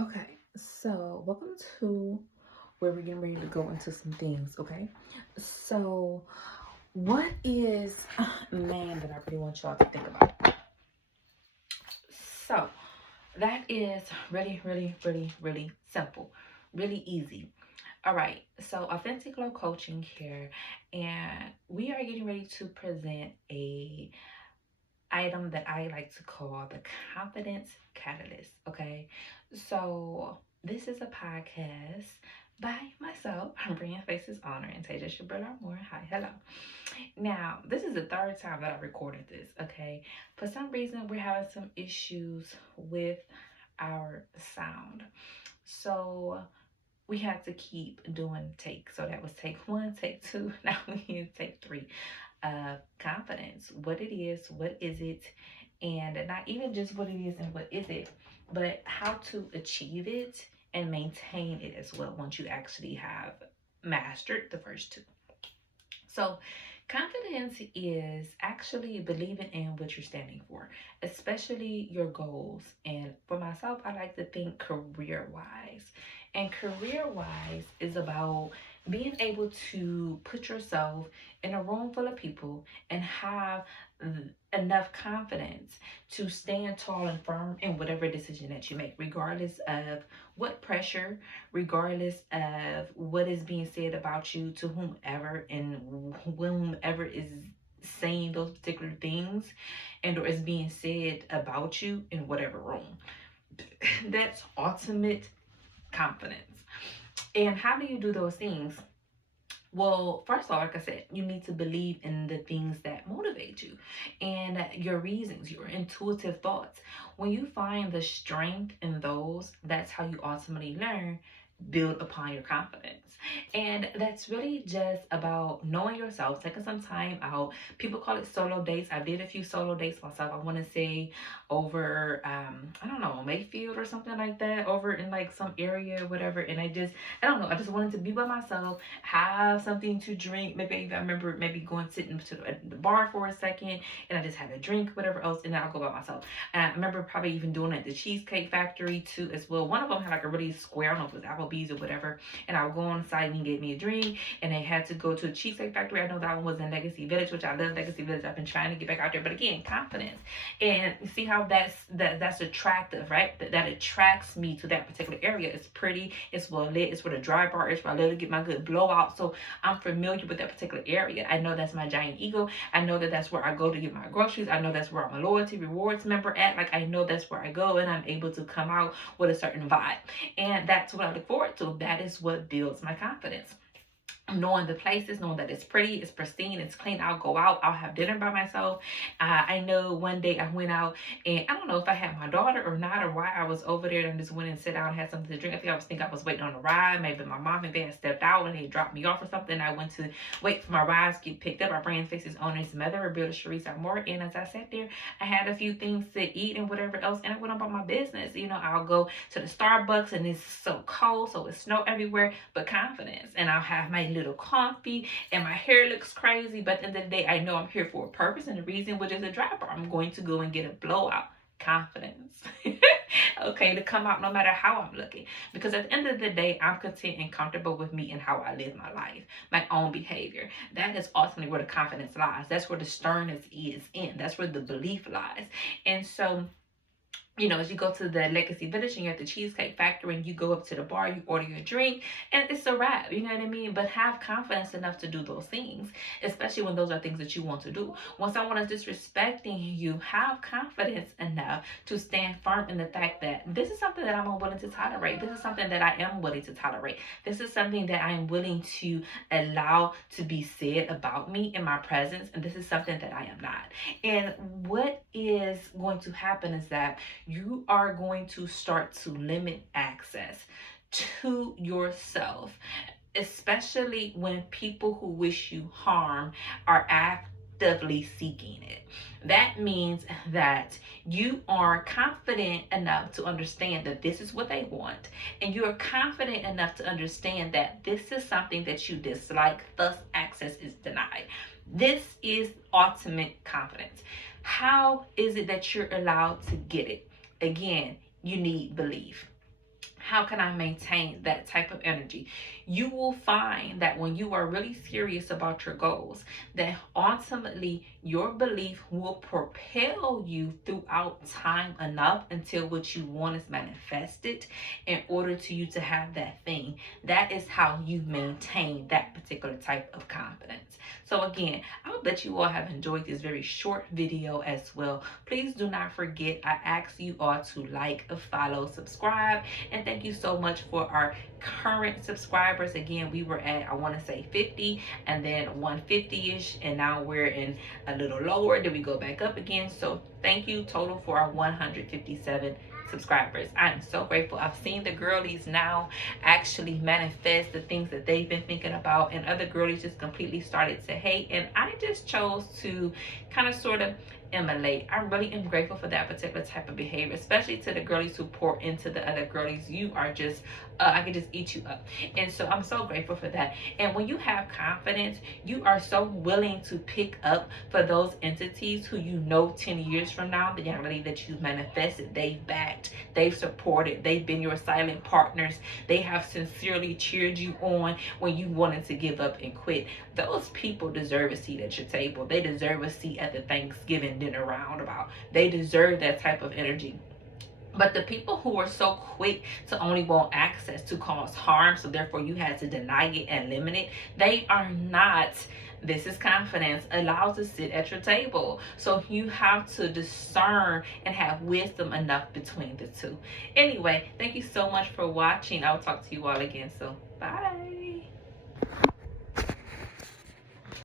Okay, so welcome to where we're getting ready to go into some things, okay? So, what is, man, that I really want y'all to think about? So, that is really, really, really, really simple, really easy. All right, so Authentic Glow Coaching here, and we are getting ready to present a item that I like to call the confidence catalyst. Okay, so this is a podcast by myself. I'm bringing Faces Honor and Tasia Shabrilla Moore. Hi, hello. Now, this is the third time that I recorded this. Okay, for some reason we're having some issues with our sound, so we had to keep doing takes. So that was take one, take two. Now we need to take three. Confidence, what it is, what is it, and not even just what it is and what is it, but how to achieve it and maintain it as well once you actually have mastered the first two. So, confidence is actually believing in what you're standing for, especially your goals. And for myself, I like to think career wise. And career wise is about being able to put yourself in a room full of people and have enough confidence to stand tall and firm in whatever decision that you make, regardless of what pressure, regardless of what is being said about you to whomever and whomever is saying those particular things and or is being said about you in whatever room. That's ultimate confidence. And how do you do those things? Well, first of all, like I said, you need to believe in the things that motivate you and your reasons, your intuitive thoughts. When you find the strength in those, that's how you ultimately learn, build upon your confidence. And that's really just about knowing yourself, taking some time out. People call it solo dates. I did a few solo dates myself. I want to say over, I don't know, Mayfield or something like that, over in like some area or whatever. And I don't know, I just wanted to be by myself, have something to drink. Maybe I remember maybe going sitting to the bar for a second and I just had a drink, whatever else, and then I'll go by myself. And I remember probably even doing it at the Cheesecake Factory too as well. One of them had like a really square, I don't know if it was Applebee's or whatever. And I would go on the side and get me a drink. And they had to go to the Cheesecake Factory. I know that one was in Legacy Village, which I love Legacy Village. I've been trying to get back out there. But again, confidence. And you see how that's attractive, right? That attracts me to that particular area. It's pretty, it's well lit, it's where the dry bar is, where I literally get my good blowout. So I'm familiar with that particular area. I know that's my giant ego. I know that that's where I go to get my groceries. I know that's where I'm a loyalty rewards member at. Like I know that's where I go and I'm able to come out with a certain vibe. And that's what I look forward to. That is what builds my confidence. Knowing the places, knowing that it's pretty, it's pristine, it's clean. I'll go out, I'll have dinner by myself. I know one day I went out and I don't know if I had my daughter or not or why I was over there and just went and sat down and had something to drink. I think I was thinking I was waiting on a ride. Maybe my mom and dad stepped out and they dropped me off or something. I went to wait for my rides to get picked up. I ran Faces Owner's mother, Roberta Sharice Moore. And as I sat there, I had a few things to eat and whatever else. And I went about my business. You know, I'll go to the Starbucks and it's so cold, so it's snow everywhere, but confidence. And I'll have my little coffee and my hair looks crazy, but at the end of the day I know I'm here for a purpose and the reason, which is a driver. I'm going to go and get a blowout. Confidence. Okay, to come out no matter how I'm looking, because at the end of the day I'm content and comfortable with me and how I live my life, my own behavior. That is ultimately where the confidence lies. That's where the sternness is in. That's where the belief lies. And so, you know, as you go to the Legacy Village and you're at the Cheesecake Factory and you go up to the bar, you order your drink, and it's a wrap, you know what I mean? But have confidence enough to do those things, especially when those are things that you want to do. When someone is disrespecting you, have confidence enough to stand firm in the fact that this is something that I'm unwilling to tolerate. This is something that I am willing to tolerate. This is something that I am willing to allow to be said about me in my presence, and this is something that I am not. And what is going to happen is that you are going to start to limit access to yourself, especially when people who wish you harm are actively seeking it. That means that you are confident enough to understand that this is what they want, and you are confident enough to understand that this is something that you dislike, thus access is denied. This is ultimate confidence. How is it that you're allowed to get it? Again, you need belief. how can I maintain that type of energy? You will find that when you are really serious about your goals, that ultimately your belief will propel you throughout time enough until what you want is manifested in order to you to have that thing. That is how you maintain that particular type of confidence. So again, I hope that you all have enjoyed this very short video as well. Please do not forget, I ask you all to like, follow, subscribe, and thank you so much for our current subscribers. Again, we were at, I want to say 50 and then 150-ish, and now we're in a little lower. Then we go back up again. So thank you total for our 157 subscribers. I'm so grateful. I've seen the girlies now actually manifest the things that they've been thinking about, and other girlies just completely started to hate, and I just chose to kind of sort of emulate. I really am grateful for that particular type of behavior, especially to the girlies who pour into the other girlies. You are just I can just eat you up. And so I'm so grateful for that. And when you have confidence, you are so willing to pick up for those entities who you know 10 years from now, the young lady that you've manifested, they've backed, they've supported, they've been your silent partners, they have sincerely cheered you on when you wanted to give up and quit. Those people deserve a seat at your table. They deserve a seat at the Thanksgiving dinner roundabout. They deserve that type of energy. But the people who are so quick to only want access to cause harm, so therefore you had to deny it and limit it, they are not, this is confidence, allowed to sit at your table. So you have to discern and have wisdom enough between the two. Anyway, thank you so much for watching. I'll talk to you all again soon. Bye.